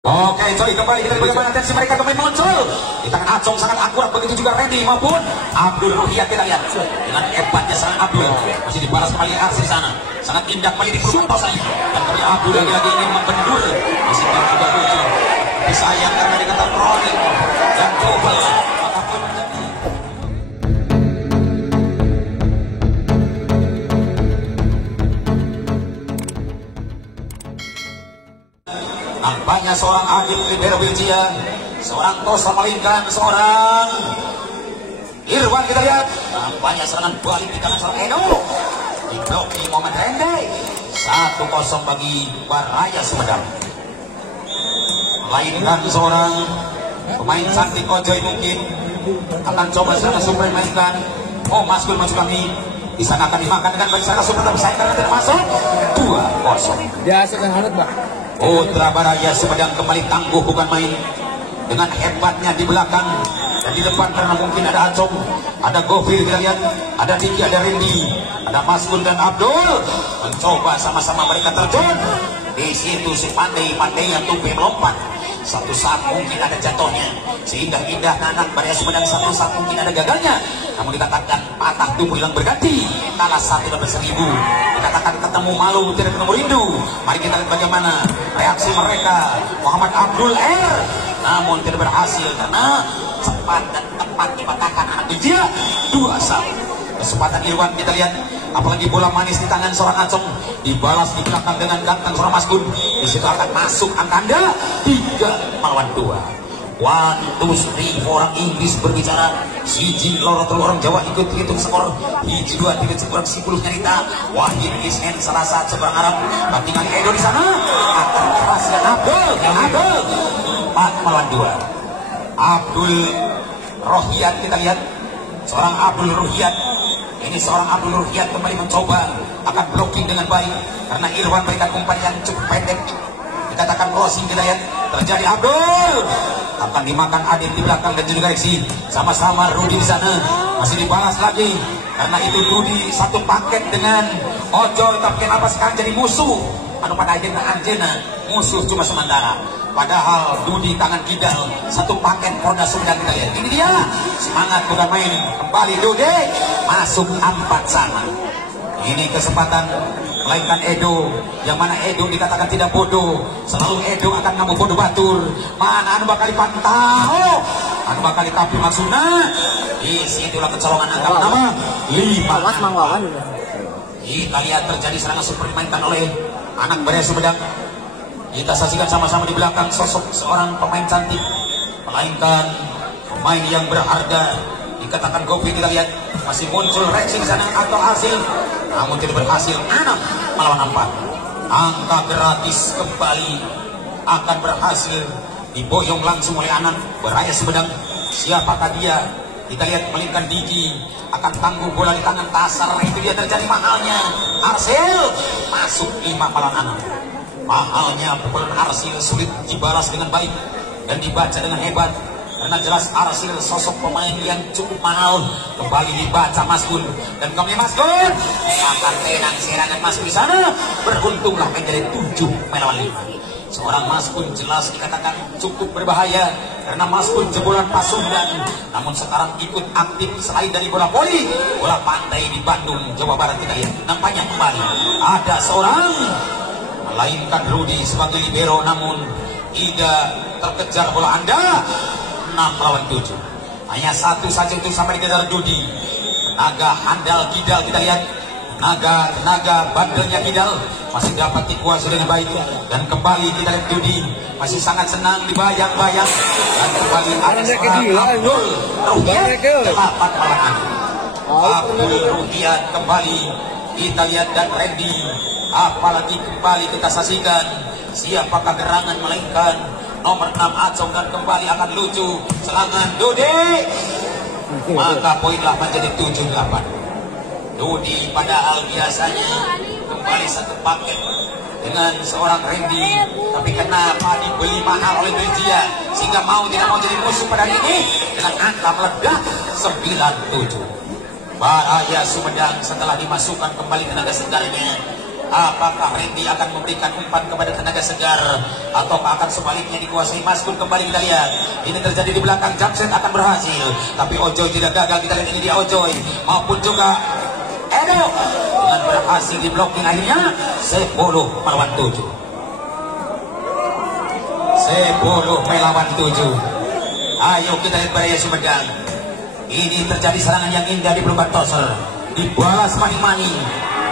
Oke, coy, kembali kita bagaimana tensi mereka kembali muncul. Di tangan Acong sangat akurat, begitu juga Randy maupun Abdul Ruhiyat. Kita lihat dengan hebatnya serangan Abdul, masih dibalas kembali Arsi sana. Sangat indah kembali di Purwokerto dan kembali Abdul lagi-lagi ingin membendur. Masih juga lucu. Tapi sayang karena dikata rolling dan double. Maka pun menjadi nampaknya seorang Adit Libero Wijaya, seorang Tosa Malingkan, seorang Irwan. Kita lihat nampaknya serangan balik di tangan seorang Edo, di blok di momen Rende. 1-0 bagi Baraya Sumedang. Melainkan seorang pemain cantik Ojoy mungkin akan coba serangan super mainkan. Oh, Maskul masuk kami di sana akan dimakan dengan baik serangan super, tapi saya karena tidak masuk. 2-0. Ya, sedang hangat, Bang. Putra Baraya Sumedang kembali tangguh, bukan main, dengan hebatnya di belakang dan di depan karena mungkin ada Acong, ada Gofir, kita lihat ada Diki, ada Randy, ada Maskun dan Abdul mencoba sama-sama mereka terjun di situ. Si pandai yang tumpi melompat, satu saat mungkin ada jatuhnya sehingga indah nanak Baraya Sumedang, satu saat mungkin ada gagalnya, namun dikatakan patah tubuh hilang berganti, kalah 1 dan 1000, dikatakan ketemu malu tidak ketemu rindu. Mari kita lihat bagaimana reaksi mereka. Muhammad Abdul R namun tidak berhasil karena cepat dan tepat dipatahkan anak Wijaya. 2-1. Kesempatan Irwan kita lihat, apalagi bola manis di tangan seorang Acong dibalas di belakang dengan ganteng seorang Maskun. Di situ akan masuk angka Anda 3-2. 1, 2, 3, orang Inggris berbicara. Siji loro telu orang Jawa ikut hitung skor. Hiji 2 3 sekurang 10 nyarita. Wahid Isnen Selasa seberang Arab. Tinggal Edo di sana. Akan keraskan Abdul 4-2. Abdul Ruhiyat kita lihat, seorang Abdul Ruhiyat. Ini seorang Abdul Ruhiyat kembali mencoba akan blocking dengan baik karena Irwan berikan umpan yang cukup pendek. Dikatakan crossing, kita lihat terjadi Abdul akan dimakan Adit di belakang dan juga Reksi, sama-sama Rudi di sana masih dibalas lagi karena itu Rudi satu paket dengan Ojo, tapi kenapa sekarang jadi musuh? Anu pada Anjena musuh cuma sementara, padahal Dudi tangan kidal satu paket Polda Sumedang. Kita lihat ini dia semangat bukan main, kembali Dudi masuk 4 sama. Ini kesempatan melainkan Edo, yang mana Edo dikatakan tidak bodoh, selalu Edo akan ngamu bodoh batur. Mana anu bakal dipantau, anu bakal tapi maksudnya disitulah kecolongan angka nama 5. Kita lihat terjadi serangan super dimainkan oleh anak Baraya Sumedang. Kita saksikan sama-sama di belakang sosok seorang pemain cantik, melainkan pemain yang berharga. Dikatakan Gopi, kita lihat masih muncul reaksi di sana atau hasil, namun tidak berhasil. 6-4. Angka gratis kembali akan berhasil diboyong langsung oleh anak Baraya Sumedang. Siapakah dia? Kita lihat melingkan Diki akan tangguh bola di tangan Tasar. Itu dia terjadi mahalnya Arsil masuk 5-6. Mahalnya pukulan Arsil sulit dibalas dengan baik dan dibaca dengan hebat karena jelas Arsil sosok pemain yang cukup mahal. Kembali dibaca Maskun dan kami Maskun akan tenang serangan Maskun di sana, beruntunglah menjadi 7-5. Seorang Maskun jelas dikatakan cukup berbahaya karena Maskun jebolan Pasundan, namun sekarang ikut aktif selain dari bola voli, bola pantai di Bandung, Jawa Barat. Kita lihat nampaknya kembali ada seorang melainkan Rudi sebagai libero, namun tidak terkejar bola Anda. 6-7. Hanya satu saja itu sampai dikejar Dudi. Tenaga handal Kidal, kita lihat tenaga bandelnya Kidal masih dapat dikuasai dengan baik. Dan kembali kita lihat Dudi masih sangat senang dibayang-bayang. Dan kembali ada seorang Abdul Ruhiyat 8-6. Abdul Ruhiyat kembali kita lihat dan Randy. Apalagi kembali kita saksikan siapakah gerangan melainkan nomor 6 Acong, dan kembali akan lucu serangan Dudi, maka poinlah menjadi 7-8. Dudi padahal biasanya kembali satu paket dengan seorang Randy, tapi kenapa dibeli mahal oleh Wijaya sehingga mau tidak mau jadi musuh pada hari ini dengan angka meledak 9-7. Baraya Sumedang setelah dimasukkan kembali tenaga segarnya Apakah Randy akan memberikan umpan kepada tenaga segar ataukah akan sebaliknya dikuasai Maskun? Kembali kita lihat, ini terjadi di belakang. Jamset akan berhasil, tapi Ojoy tidak gagal. Kita lihat ini dia Ojoy maupun juga Edo dengan berhasil di blocking. Akhirnya 10 melawan 7. 10 melawan 7. Ayo kita lihat Baraya Sumedang. Ini terjadi serangan yang indah di pelukan Toser, dibalas maning-maning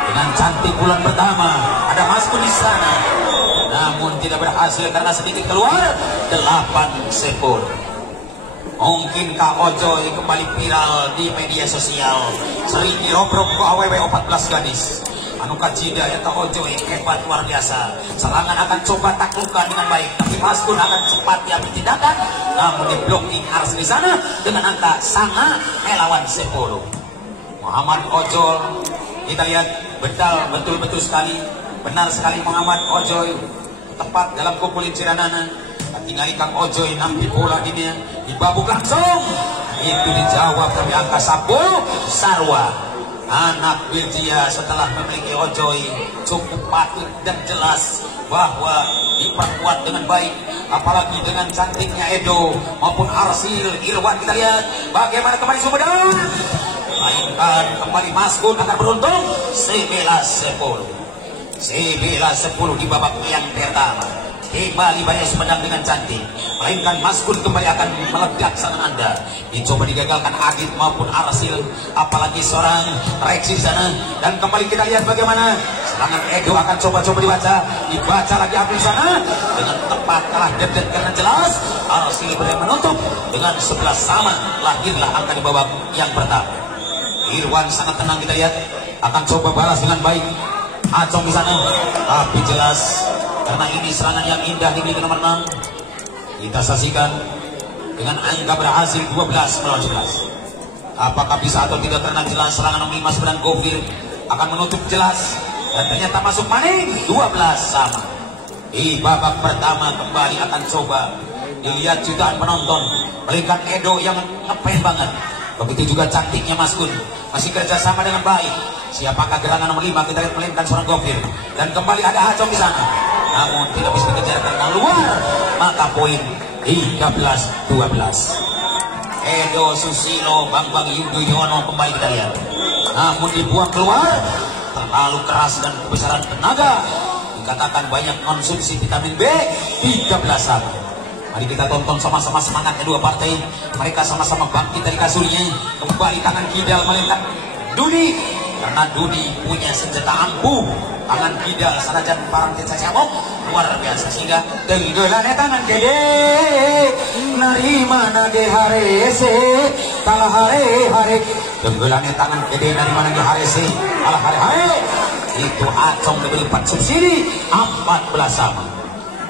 dengan cantik bulan pertama. Ada Maskun di sana, namun tidak berhasil karena sedikit keluar. 8-10. Mungkinkah Ojoy kembali viral di media sosial? Sering dirobrok ke AWW 14 gadis. Anu kajida eta Ojoy hebat luar biasa. Serangan akan coba taklukkan dengan baik, tapi Maskun akan cepat diambil tindakan. Namun di blocking Ars di sana dengan angka sangat melawan 10. Muhammad Ojol, kita lihat betul-betul sekali, benar sekali Muhammad Ojoy tepat dalam kukulin Ciranana. Tinggal Kang Ojoy nampi bola ini dibabuk langsung, itu dijawab tapi angka 10. Sarwa anak Wildia setelah memiliki Ojoy cukup patut dan jelas bahwa diperkuat dengan baik, apalagi dengan cantiknya Edo maupun Arsil Irwan. Kita lihat bagaimana kembali Sumedang, mainkan kembali Maskun akan beruntung. 11-10 di babak yang pertama. Kembali Baraya Sumedang dengan cantik, melainkan Maskun kembali akan meledak serangan Anda. Dicoba digagalkan Agit maupun Arsil, apalagi seorang Reksi sana. Dan kembali kita lihat bagaimana serangan Edo akan coba-coba dibaca lagi April sana dengan tepat, kalah dedet karena jelas Arsil berani menutup dengan 11 sama. Lahirlah angka di babak yang pertama. Irwan sangat tenang, kita lihat akan coba balas dengan baik. Acong di sana, tapi jelas karena ini serangan yang indah di nomor 6. Kita saksikan dengan angka berhasil 12 melawan 11. Apakah bisa atau tidak karena jelas serangan nomor 5 Sumedang Gofir akan menutup jelas dan ternyata masuk maning 12 sama. Di babak pertama kembali akan coba dilihat jutaan penonton, melihat Edo yang ngepen banget. Begitu juga cantiknya Maskun, masih kerjasama dengan baik. Siapakah gerangan nomor 5? Kita lihat melintang seorang Gofir dan kembali ada Acong di sana, namun tidak bisa dikejar karena luar. Maka poin 13-12. Edo Susilo Bambang Yudhoyono kembali kita lihat, namun dibuang keluar. Terlalu keras dan kebesaran tenaga, dikatakan banyak konsumsi vitamin B. 13 sama. Mari kita tonton sama-sama semangatnya dua partai. Mereka sama-sama bangkit dari kasurnya. Kembali tangan kidal melintang Dudi, karena Dudi punya senjata ampuh. Tangan kidal sanajan parang desa siamok luar biasa, sehingga tenggelannya tangan gede narima nage harese kalah hare tenggelannya tangan gede narima nage harese kalah hare. Itu Acong diberi 4 subsidi 14 sama.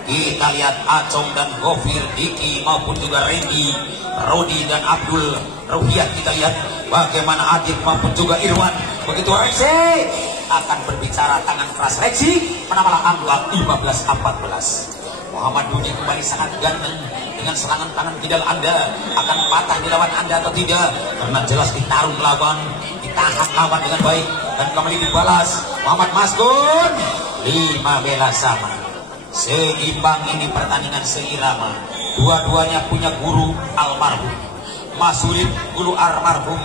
Kita lihat Acong dan Gofir, Diki maupun juga Randy, Rodi dan Abdul Ruhiat. Kita lihat bagaimana Adit maupun juga Irwan. Begitu Reksi akan berbicara tangan keras Reksi menamalah angka 15-14. Muhammad Dudi kembali sangat ganteng dengan serangan tangan kidal Anda. Akan patah di lawan Anda atau tidak? Karena jelas ditarung lawan, ditahan lawan dengan baik dan kembali dibalas. Muhammad Maskun 15 sama. Seimbang ini pertandingan seirama. Dua-duanya punya guru almarhum. Masulid guru almarhum.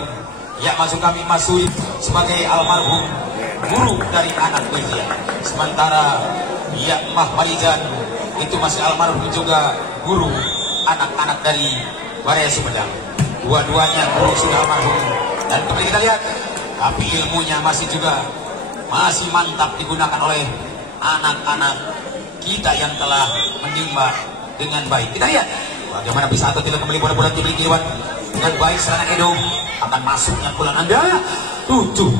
Ya, maksud kami Masulid sebagai almarhum guru dari anak Wildia. Sementara ya Mah Marijan itu masih almarhum juga guru anak-anak dari Baraya Sumedang. Dua-duanya guru sudah almarhum. Dan kembali kita lihat, tapi ilmunya masih mantap digunakan oleh anak-anak kita yang telah menimba dengan baik. Kita lihat bagaimana bisa atau tidak kembali bola-bola dimiliki Irwan dengan baik. Serangan Edo akan masuknya bulan Anda 17-16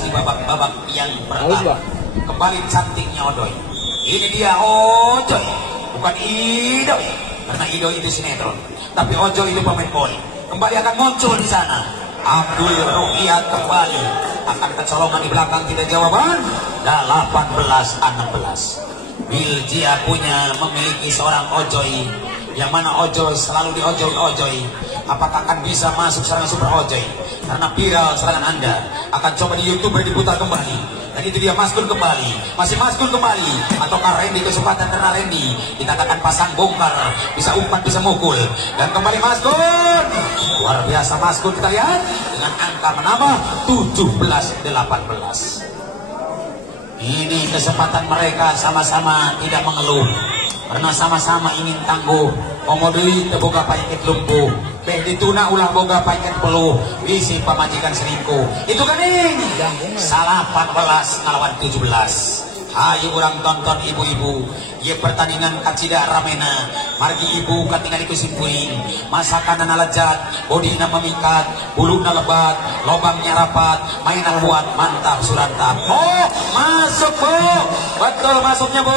di babak yang pertama. Kembali cantiknya Odoy. Ini dia Ojoy, bukan Ido, karena Ido itu sinetron, tapi Ojoy itu pemain volley. Kembali akan muncul di sana Abdul Ruhiat, kembali akan kecolongan di belakang. Tidak jawaban 18-16. Wildia memiliki seorang Ojoy, yang mana Ojoy selalu diojoy-ojoy apakah akan bisa masuk serangan Super Ojai? Karena viral serangan Anda akan coba di YouTube diputar kembali. Dan itu dia Maskun kembali, masih Maskun kembali, ataukah Randy kesempatan karena Randy dikatakan pasang bongkar, bisa umpan bisa mukul, dan kembali Maskun, luar biasa Maskun kita lihat dengan angka menambah 17-18. Ini kesempatan mereka sama-sama tidak mengeluh karena sama-sama ingin tangguh. Omodui teboga paket lumpuh, beh dituna ulah boga paket peluh, isi pamajikan selingkuh. Itu kan ini salah 14 ngelawan 17. Ayo orang tonton ibu-ibu, ye pertandingan kacida ramena, margi ibu katingan ikusimpuing, masakan lezat, bodina memikat, buluna lebat, lobangnya rapat, mainan kuat, mantap surantap. Oh, masuk bu, betul masuknya bu,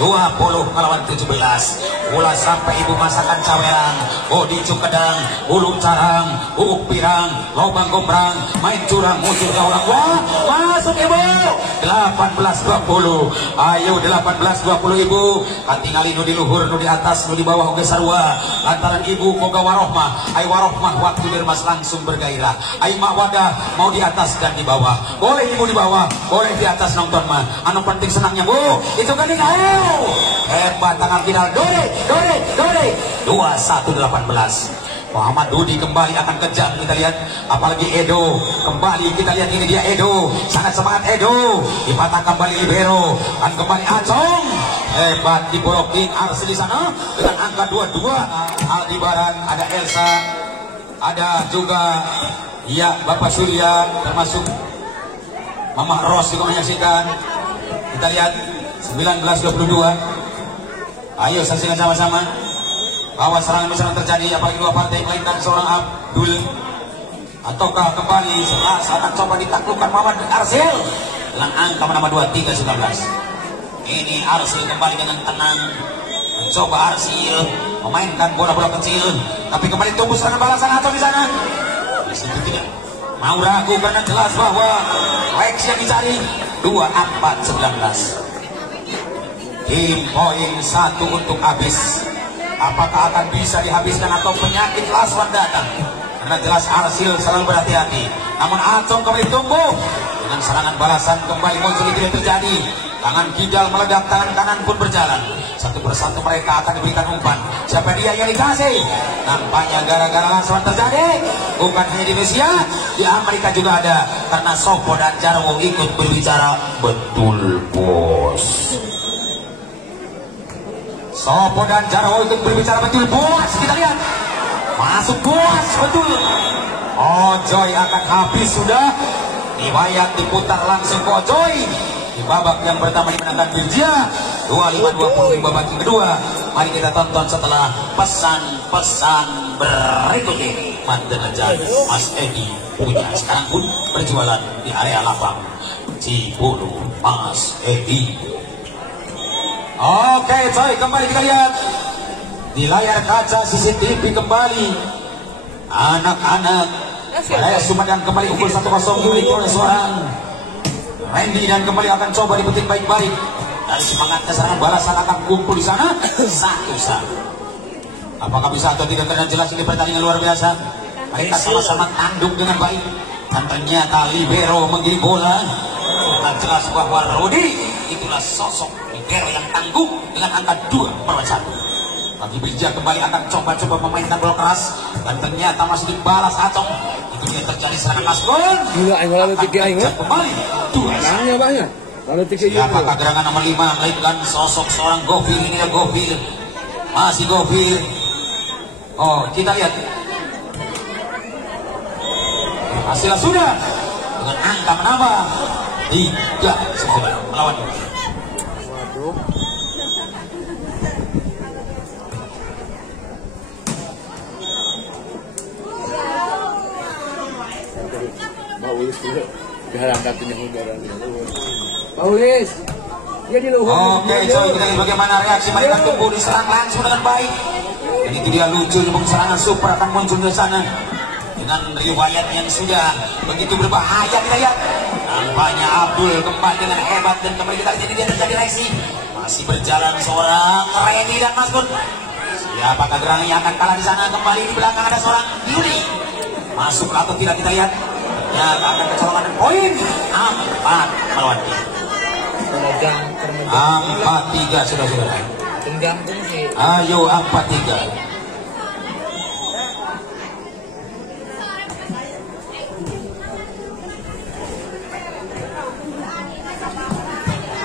20 ngelawan 17. Ulah sampai ibu masakan caweran, bodi cukedang, bulu carang, buuk pirang, lobang gombrang, main curang muncul ke orang. Wah, masuk ibu, 18-20. Ayo 18-20 ibu, katingali nu di luhur, nu di atas, nu di bawah oge sarua. Lantaran ibu boga warohmah, ai warohmah waktu dermas langsung bergairah. Ai mak wadah mau di atas dan di bawah. Boleh ibu di bawah, boleh di atas nonton mah. Anu penting senangnya bu, itu kan ini. Ayo, hebat tangan final, dore, 21-18. Muhammad Dudi kembali akan kejam, kita lihat, apalagi Edo kembali, kita lihat ini dia Edo, sangat semangat Edo, dipatah kembali libero, dan kembali Acong, hebat diborokin Arsi di sana dengan angka 22. Aldibaran, ada Elsa, ada juga ya Bapak Surya, termasuk Mama Ros juga menyaksikan. Kita lihat 19-22. Ayo saksikan sama-sama bahwa serangan terjadi, apalagi dua partai melainkan seorang Abdul, ataukah kembali saat coba ditaklukkan Muhammad Arsil dengan angka menambah 23-19. Ini Arsil kembali dengan tenang, mencoba Arsil memainkan bola-bola kecil, tapi kembali tumbuh serangan balasan atau di sana. Di situ tidak mau ragu karena jelas bahwa Lex yang dicari 24-19. Game poin 1 untuk habis. Apakah akan bisa dihabiskan atau penyakit Laswan datang? Karena jelas Arsil selalu berhati-hati. Namun Acong kembali tumbuh dengan serangan balasan kembali muncul, itu yang terjadi. Tangan kidal meledak, tangan kanan pun berjalan. Satu persatu mereka akan diberikan umpan. Siapa dia yang dikasih? Nampaknya gara-gara Laswan terjadi. Bukan hanya di Indonesia, di Amerika juga ada. Karena Sopo dan Jarwo ikut berbicara. Betul bos. Sopo dan Jarwo ikut berbicara, betul bos. Kita lihat, masuk bos, betul. Ojoy akan habis sudah. Riwayat diputar langsung ke Ojoy. Di babak yang pertama dimenangkan Belgia 25-20 babak yang kedua. Mari kita tonton setelah pesan-pesan berikut ini. Mantan aja Mas Edi punya sekarang pun berjualan di area lapang Cibulu Mas Edi. Oke, coy, kembali kita lihat di layar kaca CCTV kembali anak-anak Raya Sumedang kembali unggul 1-0 dimiliki oleh seorang Randy, dan kembali akan coba dipetik baik-baik dan semangat serangan balasan akan kumpul di sana satu-satu. Apakah bisa atau tidak, karena jelas ini pertandingan luar biasa. Mereka sama-sama tanduk dengan baik dan ternyata libero menggiring bola. Dan jelas bahwa Rudi itulah sosok libero yang tangguh dengan angka 2-1. Bagi Belgia kembali akan coba-coba memainkan bola keras dan ternyata masih dibalas Acong. Itu yang terjadi serangan Maskun. Kembali 2-1. Siapakah gerangan nomor 5 melainkan sosok seorang Gofil? Ini ya Gofil, masih Gofil. Oh, kita lihat hasilnya sudah dengan angka menambah 3-9 melawan. Waduh. Paulis juga angkatnya udara. Paulis, dia di luhur. Oke, so kita lihat bagaimana reaksi mereka tumbuh diserang langsung dengan baik. Dan itu dia lucu, serangan super akan muncul di sana dengan riwayat yang sudah begitu berbahaya. Kita lihat nampaknya Abdul kembali dengan hebat dan kembali kita lihat ini dia terjadi reaksi. Masih berjalan seorang Reni dan Maskun. Apakah Gerang yang akan kalah di sana? Kembali di belakang ada seorang Yuli. Masuk atau tidak kita lihat. Ya akan kecolongan poin 4 melawan 4-3 sudah. Tergantung sih. Ayo 4-3.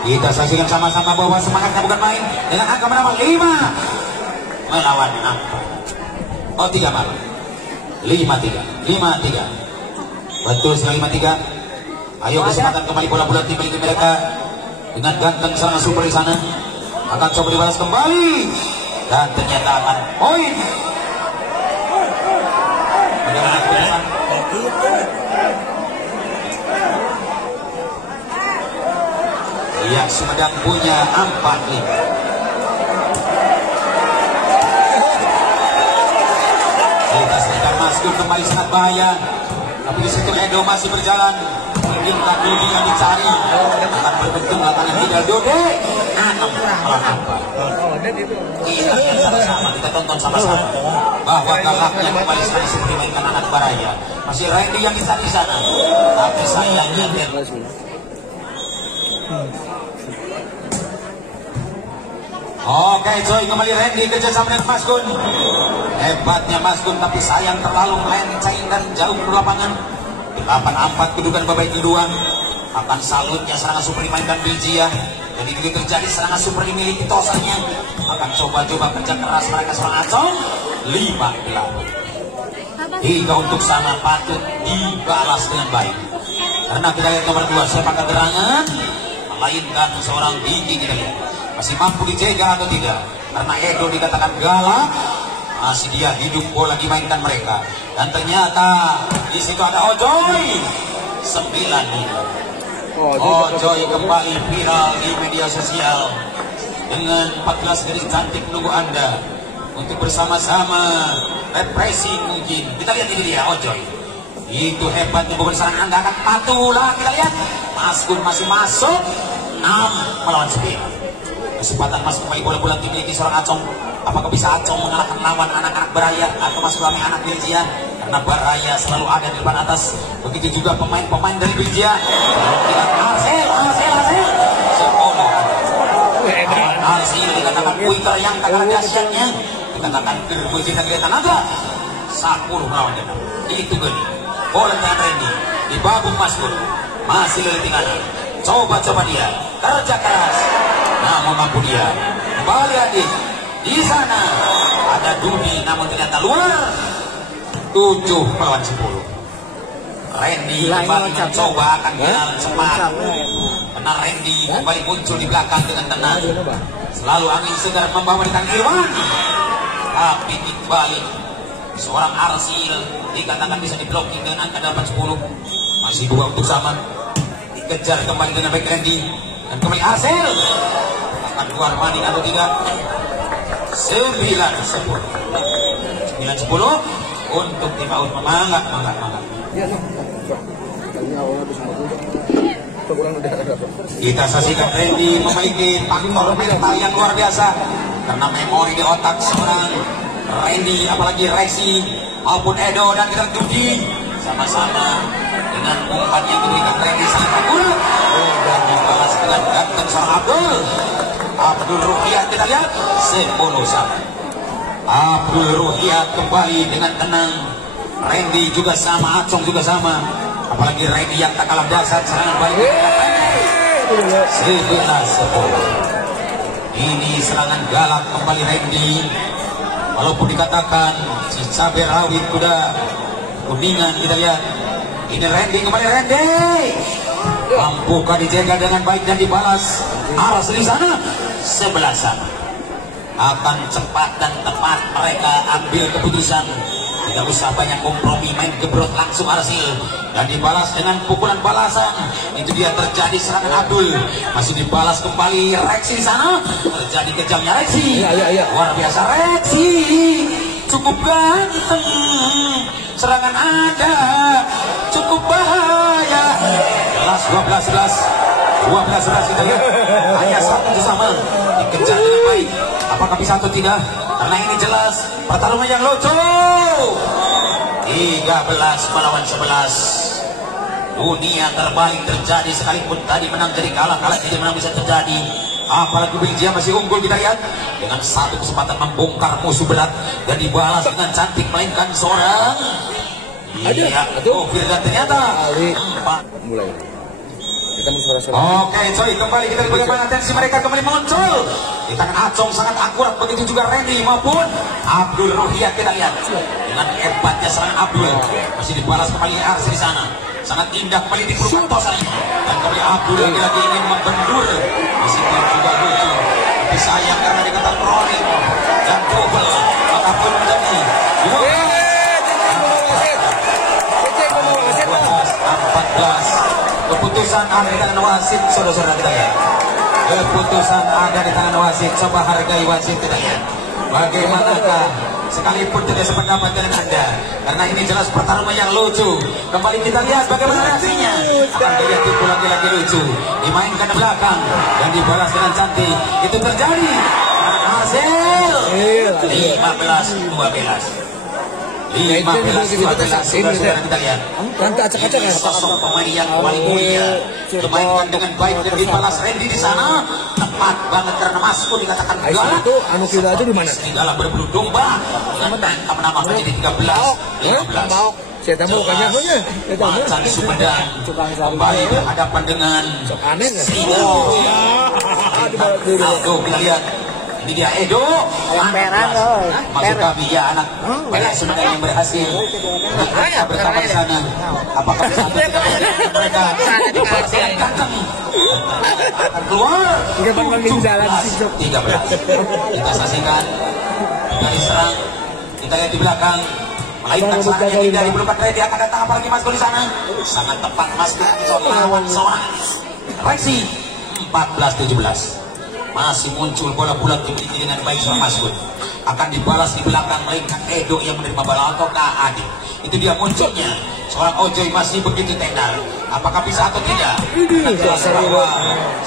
Kita saksikan sama-sama bahwa semangatnya bukan main dengan angka berapa? 5 melawan 4. Oh 3 malah 5-3. Betul sekali 5-3. Ayo kesempatan kembali bola-bola tim mereka dengan ganteng serangan super di sana. Akan coba dibalas kembali dan ternyata akan poin. Bagaimana keputusan? Yang Sumedang punya 4-5. Kita sedang masuk kembali sangat bahaya. Tapi di situ Edo masih berjalan. Mungkin tak lebih yang dicari. Akan berbentuk lapangan tidak Dode. 6 kita sama-sama, kita tonton sama-sama bahwa galaknya kembali sekali seperti mainkan anak Baraya. Masih Randy yang bisa di sana. Tapi sayangnya Oke, Joy kembali Randy kerjasama dengan Mas Gun. Hebatnya Mas Gun, tapi sayang terlalu melenceng dan jauh ke lapangan. 8-4 kedudukan babak kedua. Akan salutnya serangan super dimainkan Belgia. Dan ini terjadi serangan super dimiliki Tosanya. Akan coba-coba kerja keras mereka seorang Acong. 5-8. 3 untuk sana patut dibalas dengan baik. Karena kita lihat nomor 2 siapa kegerangan. Melainkan seorang Diki kita lihat. Masih mampu dijaga atau tidak? Karena Edo dikatakan galak, masih dia hidup bola dimainkan mereka. Dan ternyata di situ ada Ojoy 9. Ojoy kembali viral di media sosial dengan 14 garis cantik menunggu Anda untuk bersama-sama represi mungkin. Kita lihat ini dia Ojoy. Itu hebatnya bukan serangan Anda akan patulah. Kita lihat Mas Gun masih masuk 6 melawan 9. Kesempatan masuk kembali bola-bola dimiliki seorang Acong. Apakah bisa Acong mengalahkan lawan anak-anak Baraya atau masuk kami anak Belgia? Karena Baraya selalu ada di depan atas. Begitu juga pemain-pemain dari Belgia. Arsel sekolah. Arsel dikatakan Kuiker yang tak ada dahsyatnya. Dikatakan Gerbuji dan kelihatan ada 10 melawan 6. Itu gini. Bola dengan Randy di babung Mas Gun. Masih leliti kanan. Coba-coba dia kerja keras. Namun mampu dia kembali adik di sana ada Dudi namun ternyata luar 7 melawan 10. Randy kembali mencoba akan jalan cepat karena Randy kembali muncul di belakang dengan tenang. Selalu angin segar membawa di tangan Irwan, tapi kembali seorang Arsil dikatakan bisa diblokir dengan angka 8-10. Masih 2 untuk sama dikejar kembali dengan baik Randy dan kembali Arsil akan keluar maning atau tidak. 9-10 untuk tim out. Mangga. Kita saksikan Randy memiliki faktor mental yang luar biasa karena memori di otak seorang Randy, apalagi Rexy maupun Edo dan kita Dudi sama-sama dengan umpan yang diberikan Randy sangat akurat dan dibalas dengan ganteng seorang Abdul Ruhiat. Kita lihat 10-1. Abdul Ruhiat kembali dengan tenang. Randy juga sama, Acong juga sama. Apalagi Randy yang tak kalah dasar serangan balik. 11-10. Ini serangan galak kembali Randy. Walaupun dikatakan si cabai rawit kuda kuningan, kita lihat. Ini Randy kembali Randy. Mampukah dijaga dengan baik dan dibalas? Aras di sana 11. Akan cepat dan tepat mereka ambil keputusan. Tidak usah banyak kompromi, main gebrot langsung Arsil dan dibalas dengan pukulan balasan. Itu dia terjadi serangan Abdul, masih dibalas kembali Rexy di sana. Terjadi kejamnya Rexy. Luar biasa Rexy, cukup ganteng. Serangan ada, cukup bahaya. 12-11 kita lihat hanya 1 sama dikejar dengan baik. Apakah bisa atau tidak? karena ini jelas pertarungan yang lucu. 13 melawan 11. Dunia terbalik terjadi, sekalipun tadi menang jadi kalah, kalah jadi menang bisa terjadi. Apalagi Belgia masih unggul, kita lihat dengan satu kesempatan membongkar musuh berat dan dibalas dengan cantik, melainkan seorang dan ternyata mulai kita suara-suara. Oke, sorry, kembali kita bagaimana tensi mereka kembali muncul di tangan Acong, sangat akurat, begitu juga Randy maupun Abdul Ruhiyat. Kita lihat dengan hebatnya serangan Abdul, masih dibalas kembali Arsi di sana, sangat indah kembali di pelukan dan kembali Abdul lagi-lagi ingin membendur di situ juga lucu, tapi sayang karena dikatakan rolling dan double, maka pun menjadi 14. Keputusan ada di tangan wasit, saudara-saudara kita ya. Keputusan ada di tangan wasit, coba hargai wasit kita ya. Bagaimanakah sekalipun tidak sependapat dengan Anda, karena ini jelas pertarungan yang lucu. Kembali kita lihat bagaimana reaksinya. Akan dilihat itu lagi-lagi lucu, dimainkan ke belakang dan dibalas dengan cantik. Itu terjadi hasil 15-12. 15-12, saudara-saudara kita lihat. Ini sosok pemain yang paling mulia, dimainkan dengan baik dan dibalas Randy di sana. Tepat banget karena Masku dikatakan galak. Itu anu kita itu di mana? Serigala berbulu domba dengan angka menambah menjadi 13-15. Saya tahu bukannya punya. Macan Sumedang kembali berhadapan dengan Sino. Aduh, kita lihat. Ini dia Edo, maksud kami ya anak banyak Sumedang yang berhasil bersama di sana. Apakah bisa mereka berhasil kacang akan keluar 13. Kita saksikan dari serang, kita lihat di belakang, melainkan serangan yang dari pelukan Randy akan datang, apalagi Mas Gol di sana sangat tepat. Mas Gol lawan seorang reaksi 14-17. Masih muncul bola bulat dimiliki dengan baik seorang Maskud, akan dibalas di belakang, melainkan Edo yang menerima bola ataukah Adit. Itu dia munculnya seorang Ojoy, masih begitu tenar. Apakah bisa atau tidak? Jelas bahwa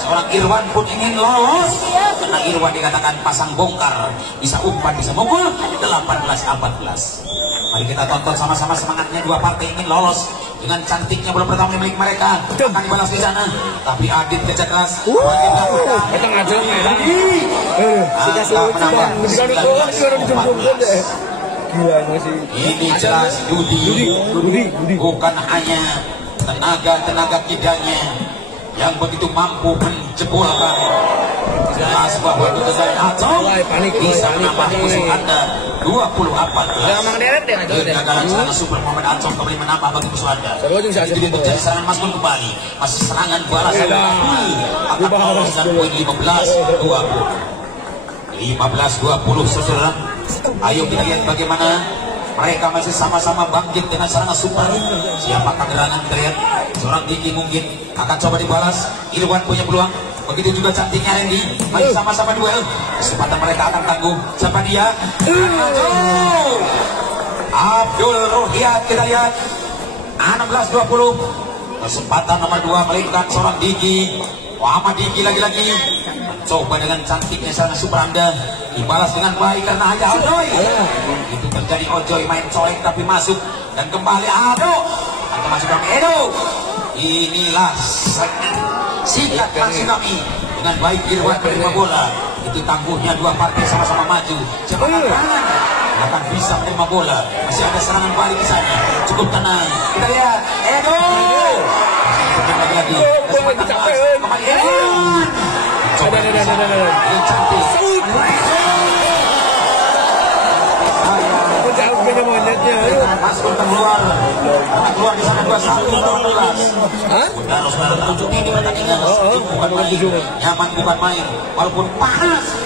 seorang Irwan pun ingin lolos, karena Irwan dikatakan pasang bongkar, bisa umpan, bisa mukul. 18-14. Mari kita tonton sama-sama semangatnya dua partai ingin lolos. Dengan cantiknya bola pertama yang milik mereka akan dibalas di sana, tapi Adit kerja keras. Kita ngajarnya angka menambah 19-14. Ini jelas Dudi bukan hanya tenaga kidanya yang begitu mampu menjebolkan. Jelas bahwa itu dari Acong bisa menambah musuh Anda 20-14. Kegagalan serangan Super Muhammad Acong kembali menambah bagi musuh Anda. Itu terjadi serangan Mas Gun kembali, masih serangan balas akan lolos dan poin 15-20. 15-20, saudara. Ayo kita lihat bagaimana mereka masih sama-sama bangkit dengan serangan super. Siapakah gerangan kita lihat? Seorang tinggi mungkin akan coba dibalas. Irwan punya peluang. Begitu juga cantiknya Randy. Masih sama-sama duel. Kesempatan mereka akan tangguh. Siapa dia? Abdul Ruhiyat, kita lihat 16-20. Kesempatan nomor 2 melainkan seorang Digi. Muhammad Digi lagi-lagi mencoba dengan cantiknya serangan super Anda, dibalas dengan baik karena hanya Ojoy. Itu terjadi, Ojoy main colek tapi masuk dan kembali Ado atau masuk kami Edo. Inilah sikat Tsunami dengan baik Irwan menerima bola. Itu tangguhnya dua partai sama-sama maju. Siapa kanan akan bisa menerima bola. Masih ada serangan balik di sana. Cukup tenang. Kita lihat Edo. Lagi-lagi kembali Edo. Coba ini cantik. Masuk keluar di sana 21-18. Saudara-saudara tahu ini pertandingan bukan main, nyaman bukan main, walaupun panas,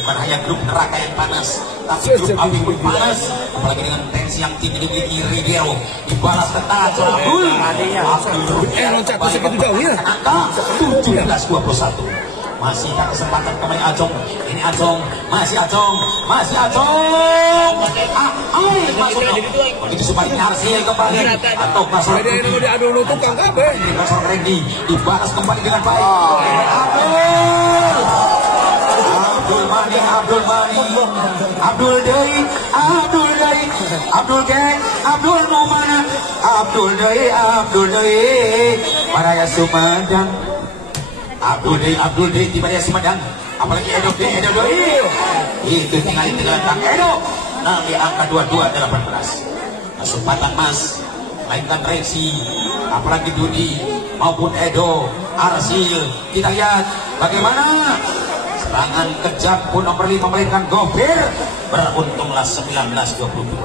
bukan hanya grup neraka yang panas, tapi grup api pun panas, apalagi dengan tensi yang tinggi di Ribeiro, dibalas ke tangan seorang Abdul loncat ke segitu jauh ya. Angka 17-21. Masih tak kesempatan kembali Acong. Ini Acong, masih Acong. Masuk. Begitu sebaliknya Arsiel kembali. Atau masuk. Aduh, tukang kabeh. Masuk Randy, dibalas kembali dengan baik. Abdul Mani Abdul Mani Abdul Dei Abdul Dei Abdul Geng Abdul Momana Abdul Dei Paraya Sumedang Abdul Dei di Paraya Sumedang, apalagi Edo Dei itu tinggal Kang Edo. Nah di angka 22-18 kesempatan Mas mainkan Rexi, apalagi Dudi maupun Edo Arsil. Kita lihat bagaimana serangan kejam pun nomor 5 memainkan Gofir, beruntunglah 19-22.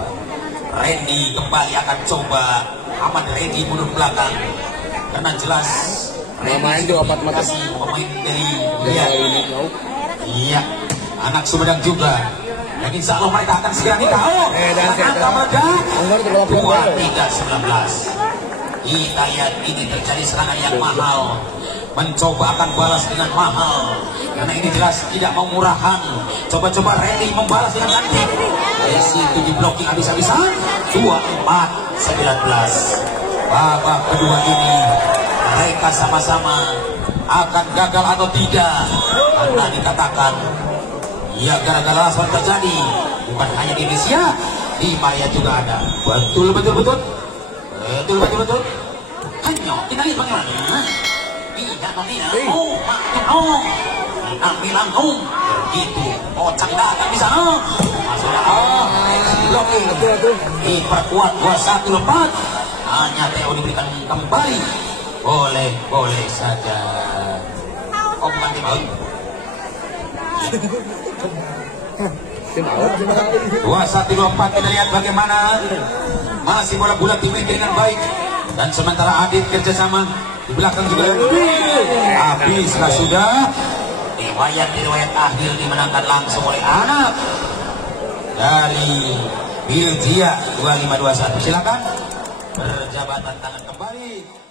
Randy kembali akan coba, Ahmad Randy mundur belakang karena jelas main juga pemain dari iya anak Sumedang juga. Dan insya Allah mereka akan segera nikah. Angka meledak 23-19. Kita lihat ini terjadi serangan yang mahal, mencoba akan balas dengan mahal karena ini jelas tidak mau murahan. Coba-coba Randy membalas dengan antik. Itu di blocking habis-habisan. 24-19. Babak kedua ini mereka sama-sama akan gagal atau tidak, karena dikatakan ya gara-gara lawan terjadi bukan hanya di Indonesia, di Malaysia juga ada. Betul. Hanya kita lihat bagaimana ambil langsung gitu, kocak datang di sana. Blocking diperkuat 21 lepas, hanya Theo diberikan kembali. Boleh saja. Oh bukan tim out. 21-24. Kita lihat bagaimana masih bola bulat dimainkan dengan baik, dan sementara Adit kerjasama di belakang juga. Habislah sudah. Riwayat akhir dimenangkan langsung oleh anak dari Birjia 2521. Silakan berjabatan tangan kembali.